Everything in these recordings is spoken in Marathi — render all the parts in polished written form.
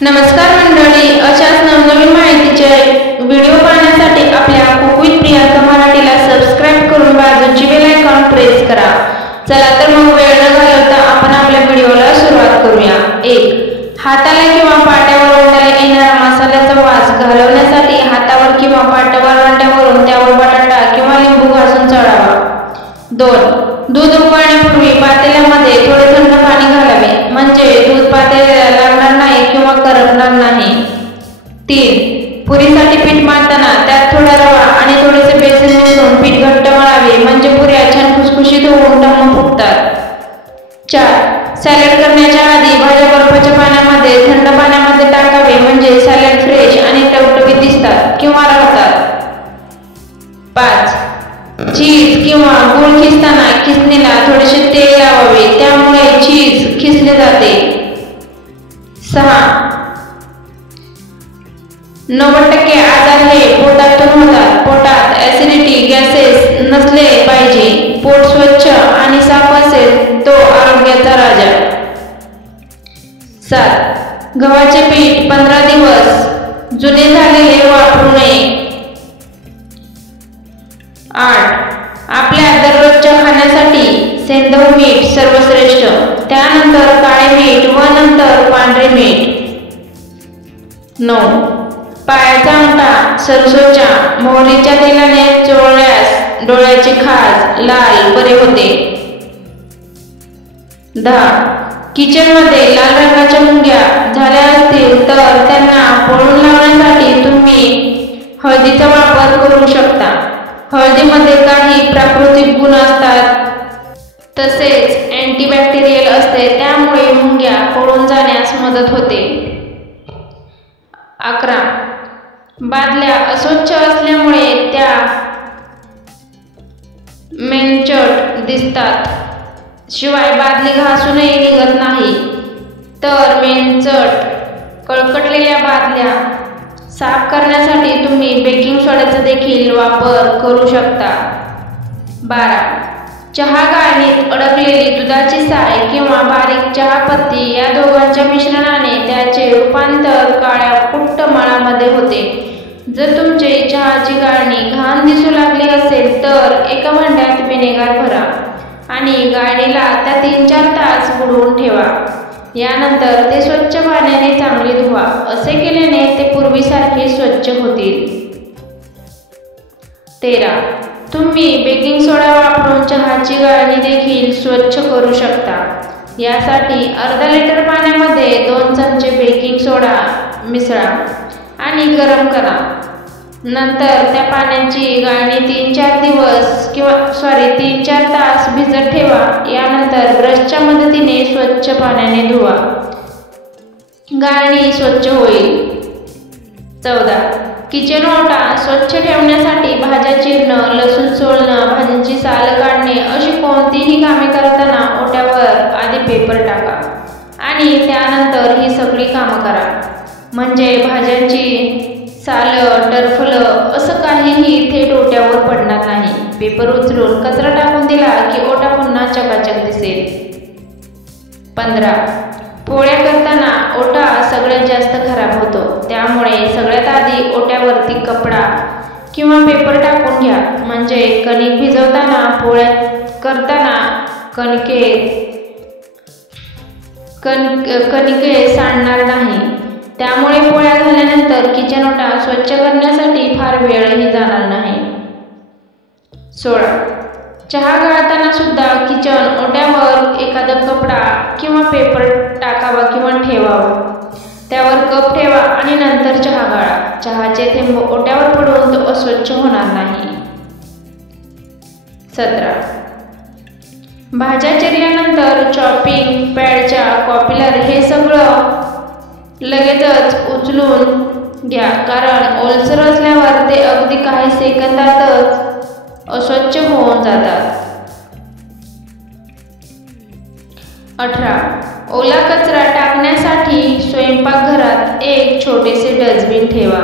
नमस्कार मंडळी, अशाच नवनवीन माहितीचे व्हिडिओ पाहण्यासाठी आपल्या कुक विथ प्रियांका मराठीला सबस्क्राइब करून बाजूची बेल आयकॉन प्रेस करा। चला तर मग वेळ न घालवता आपण आपल्या व्हिडिओला सुरुवात करूया। 1. हाताला किंवा पाट्यावर ओंडायला येणारा मसाल्याचा वास घालवण्यासाठी हातावर किंवा पाट्यावर ओंड्यावरून त्यावर बटाटा किंवा लिंबू घासून चढावा। 2. दूध उकळण्यापूर्वी पातेल्यामध्ये थोडे थंड पाणी घालावे, म्हणजे दूध पातेल्याला लागणार नाही किंवा करपणार नाही। 3. पुरीसाठी पीठ मळताना त्यात थोडा रवा आणि थोडेसे बेसन मिसळून पीठ घट्ट मळावे, म्हणजे पुऱ्या छान खुसखुशीत होऊन टम्म फुगतात। 4. सॅलड करण्याच्या आधी भाज्या बर्फाच्या पाण्यामध्ये थंड पाण्यामध्ये टाकावे, म्हणजे सॅलड फ्रेश आणि टवटवीत दिसतात किंवा राहतात। 5. चीज किंवा गूळ खिसताना खिसणीला थोडेसे तेल लावावे, त्यामुळे चीज खिसले जाते। 6. 90% आजार हे पोटातून होतात। पोटात ऍसिडिटी गॅसेस नसले पाहिजे। पोट स्वच्छ आणि साफ असेल तो आरोग्याचा राजा। 7. गव्हाचे पीठ 15 दिवस जुने झालेले वापरू नये। 8. आपल्या दररोजच्या खाण्यासाठी सेंधव मीठ सर्वश्रेष्ठ, त्यानंतर काळे मीठ व नंतर पांढरे मीठ। 9. पायाचा अंगठा सरसोच्या मोहरीच्या तेलाने चोळल्यास डोळ्याचे खाज लाल बरे होते। 10. किचनमध्ये लाल रंगाच्या मुंग्या झाल्या असतील तर त्यांना पळून लावण्यासाठी तुम्ही हळदीचा वापर करू शकता। हळदीमध्ये काही प्राकृतिक गुण असतात, तसेच अँटीबॅक्टेरियल असते, त्यामुळे मुंग्या पळून जाण्यास मदत होते। 11. बादल्या अस्वच्छ असल्यामुळे त्या मेणचट दिसतात, शिवाय बादली घासूनही निघत नाही, तर मेणचट कळकटलेल्या बादल्या साफ करण्यासाठी तुम्ही बेकिंग सोड्याचा देखील वापर करू शकता। 12. चहा गाळणीत अडकलेली दुधाची साय किंवा बारीक चहापत्ती या दोघांच्या मिश्रणाने त्याचे रूपांतर काळ्या कुट्ट मळामध्ये होते। जर तुमची चहाची गाळणी घाण दिसू लागली असेल तर एका भांड्यात व्हिनेगार भरा आणि गाळणीला त्या 3-4 तास बुडवून ठेवा। यानंतर ते स्वच्छ पाण्याने चांगले धुवा। असे केल्याने ते पूर्वीसारखे स्वच्छ होतील। 13. तुम्ही बेकिंग सोडा वापरून चहाची गाळणी देखील स्वच्छ करू शकता। यासाठी अर्धा लिटर पाण्यामध्ये 2 चमचे बेकिंग सोडा मिसळा आणि गरम करा। नंतर त्या पाण्याची गाळणी 3-4 तास भिजत ठेवा। यानंतर ब्रशच्या मदतीने स्वच्छ पाण्याने धुवा, गाळणी स्वच्छ होईल। 14. किचन ओटा स्वच्छ ठेवण्यासाठी भाज्या चिरणं, लसूण सोलणं, भाज्यांची साल काढणे अशी कोणतीही कामे करताना ओट्यावर आधी पेपर टाका आणि त्यानंतर ही सगळी कामं करा, म्हणजे भाज्यांची सालं, टरफलं असं काहीही थेट ओट्यावर पडणार नाही। पेपर उचलून कचरा टाकून दिला की ओटा पुन्हा चकाचक दिसेल। 15. पोळ्या करताना ओटा सगळ्यात जास्त खराब होतो, त्यामुळे सगळ्यात आधी ओट्यावरती कपडा किंवा पेपर टाकून घ्या, म्हणजे कणिक भिजवताना पोळ्या करताना कणिके सांडणार नाही। त्यामुळे पोळ्या झाल्यानंतर किचन ओटा स्वच्छ करण्यासाठी फार वेळही जाणार नाही। 16. चहा गाळताना सुद्धा किचन ओट्यावर एखादा कपडा किंवा पेपर टाकावा किंवा ठेवावा, त्यावर कप ठेवा आणि नंतर चहा गाळा। चहाचे थेंब ओट्यावर पडून तो अस्वच्छ होणार नाही। 17. भाज्या चिरल्यानंतर चॉपिंग पॅडच्या कॉपीलर हे सगळं लगेचच उचलून घ्या, कारण ओलसर असल्यावर ते अगदी काही सेकंदातच अस्वच्छ होऊन जातात। 18. ओला कचरा टाकण्यासाठी स्वयंपाकघरात एक छोटेसे डस्टबिन ठेवा,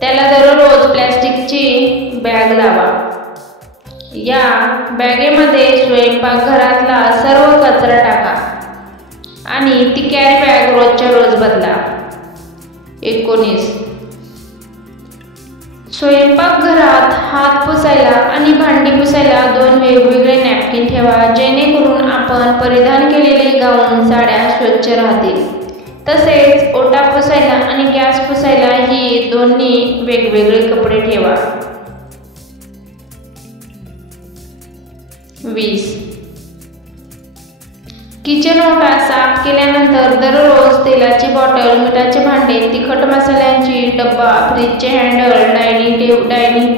त्याला दररोज प्लॅस्टिकची बॅग लावा। या बॅगेमध्ये स्वयंपाकघरातला सर्व कचरा टाका आणि ती कॅरी बॅग रोजच्या रोज बदला. 19. स्वयंपाकघरात हात पुसायला आणि भांडी पुसायला 2 वेगवेगळे नॅपकिन ठेवा, जेणेकरून आपण परिधान केलेले गाऊन साड्या स्वच्छ राहतील. तसेच ओटा पुसायला आणि गॅस पुसायला ही दोन्ही वेगवेगळे कपडे ठेवा. 20. किचन ओटा साफ केल्यानंतर दररोज तेलाची बॉटल, मिठाचे भांडे, तिखट मसाल्यांची डब्बा, फ्रीजचे हँडल, डायनिंग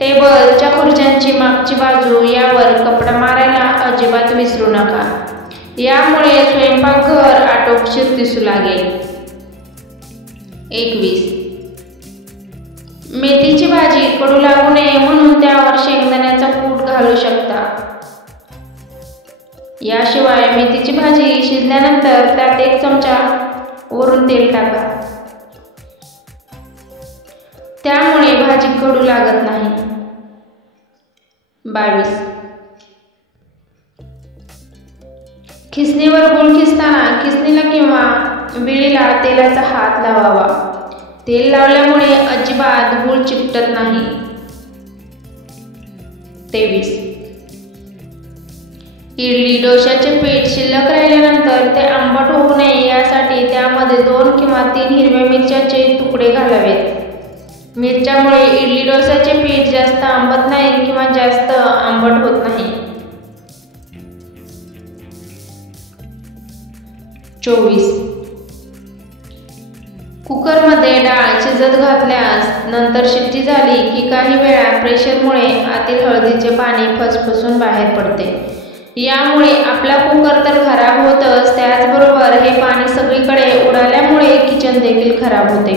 टेबलच्या खुर्च्यांची मागची बाजू यावर कपडा मारायला अजिबात विसरू नका. यामुळे स्वयंपाकघर आटोपशीर दिसू लागेल. 21. मेथीची भाजी कडू लागू नये म्हणून त्यावर शेंगदाण्याचा कूट घालू शकता. याशिवाय मेथीची भाजी शिजल्यानंतर त्यात 1 चमचा वरून तेल टाका. त्यामुळे भाजी कडू लागत नाही. 22. खिसणीवर गूळ खिसताना खिसणीला किंवा विळीला तेलाचा हात लावावा. तेल लावल्यामुळे अजिबात गूळ चिकटत नाही. 23. इडली डोश्याचे पीठ शिल्लक राहिल्यानंतर ते आंबट होऊ नये यासाठी त्यामध्ये 2 किंवा 3 हिरव्या मिरच्याचे तुकडे घालावेत. मिरच्यामुळे इडली डोश्याचे पीठ जास्त आंबत नाही किंवा जास्त आंबट होत नाही. 24. कुकरमध्ये डाळ शिजत घातल्यास नंतर शिट्टी झाली की काही वेळा प्रेशरमुळे आतील हळदीचे पाणी फसफसून बाहेर पडते. यामुळे आपला कुकर तर खराब होतच, त्याचबरोबर हे पाणी सगळीकडे उडाल्यामुळे किचन देखील खराब होते.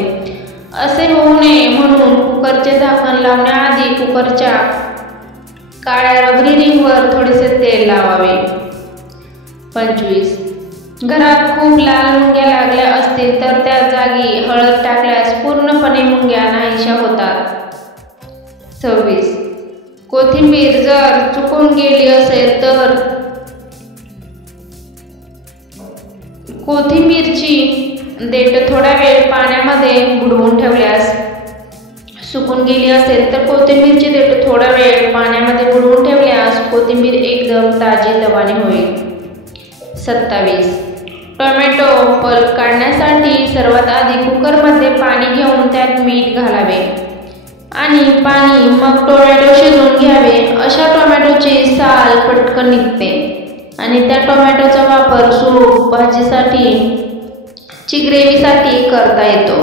असे होऊ नये म्हणून कुकरचे झाकण लावण्याआधी कुकरच्या काळ्या रबरी रिंगवर थोडेसे तेल लावावे. 25. घरात खूप लाल मुंग्या लागल्या असतील तर त्या जागी हळद टाकल्यास पूर्णपणे मुंग्या नाहीशा होतात. 26. कोथिंबीर जर चुकून गेली असेल तर कोथिंबीरची देठ थोडा वेळ पाण्यामध्ये बुडवून ठेवल्यास सुकून गेली असेल तर कोथिंबीरची देठ थोडा वेळ पाण्यामध्ये बुडवून ठेवल्यास कोथिंबीर एकदम ताजी तवाने होईल. 27. टोमॅटो पल्प काढण्यासाठी सर्वात आधी कुकरमध्ये पाणी घेऊन त्यात मीठ घालावे आणि पाणी मग टोमॅटो शिजवून घ्यावे. अशा टोमॅटोची साल पटकन निघते आणि त्या टोमॅटोचा वापर सूप, भाजीसाठी ची ग्रेव्हीसाठी करता येतो.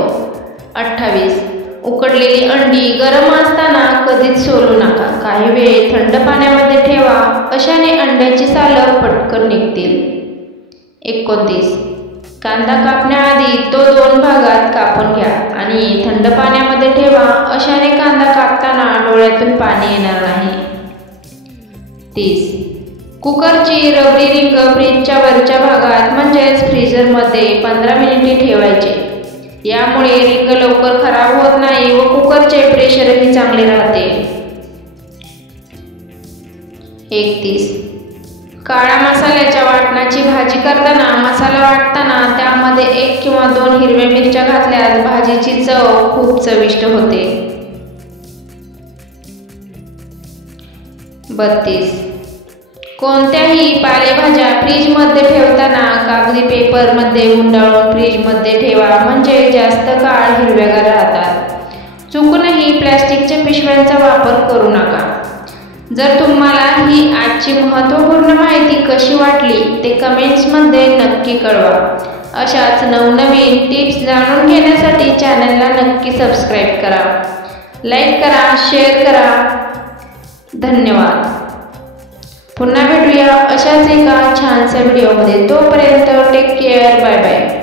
28. उकडलेली अंडी गरम असताना कधीच सोलू नका. काही वेळ थंड पाण्यामध्ये ठेवा, अशाने अंड्याची सालं पटकन निघतील. 29. कांदा कापण्याआधी तो 2 भागात कापून घ्या आणि थंड पाण्यामध्ये ठेवा, अशाने कांदा कापताना डोळ्यातून पाणी येणार नाही. 30. कुकरची रबरी रिंग फ्रीजच्या वरच्या भागात म्हणजेच फ्रीजरमध्ये 15 मिनिटे ठेवायचे. यामुळे रिंग लवकर खराब होत नाही व कुकरचे प्रेशरही चांगले राहते. 31. काळ्या मसाल्याच्या वाटणाची भाजी करताना मसाला वाटताना त्यामध्ये 1 किंवा 2 हिरव्या मिरच्या घातल्यास भाजीची चव खूप चविष्ट होते. 32. कोणत्याही पालेभाज्या फ्रीजमध्ये ठेवताना कागदी पेपरमध्ये गुंडाळून फ्रीजमध्ये ठेवा, म्हणजे जास्त काळ हिरव्यागार राहतात. चुकूनही प्लॅस्टिकच्या पिशव्यांचा वापर करू नका. जर तुम्हाला ही आजची महत्त्वपूर्ण माहिती कशी वाटली ते कमेंट्समध्ये नक्की कळवा. अशाच नवनवीन टिप्स जाणून घेण्यासाठी चॅनलला नक्की सबस्क्राईब करा, लाईक करा, शेअर करा. धन्यवाद. पुन्हा भेटूया अशाच एका छानशा व्हिडिओमध्ये. तोपर्यंत टेक केअर. Bye bye.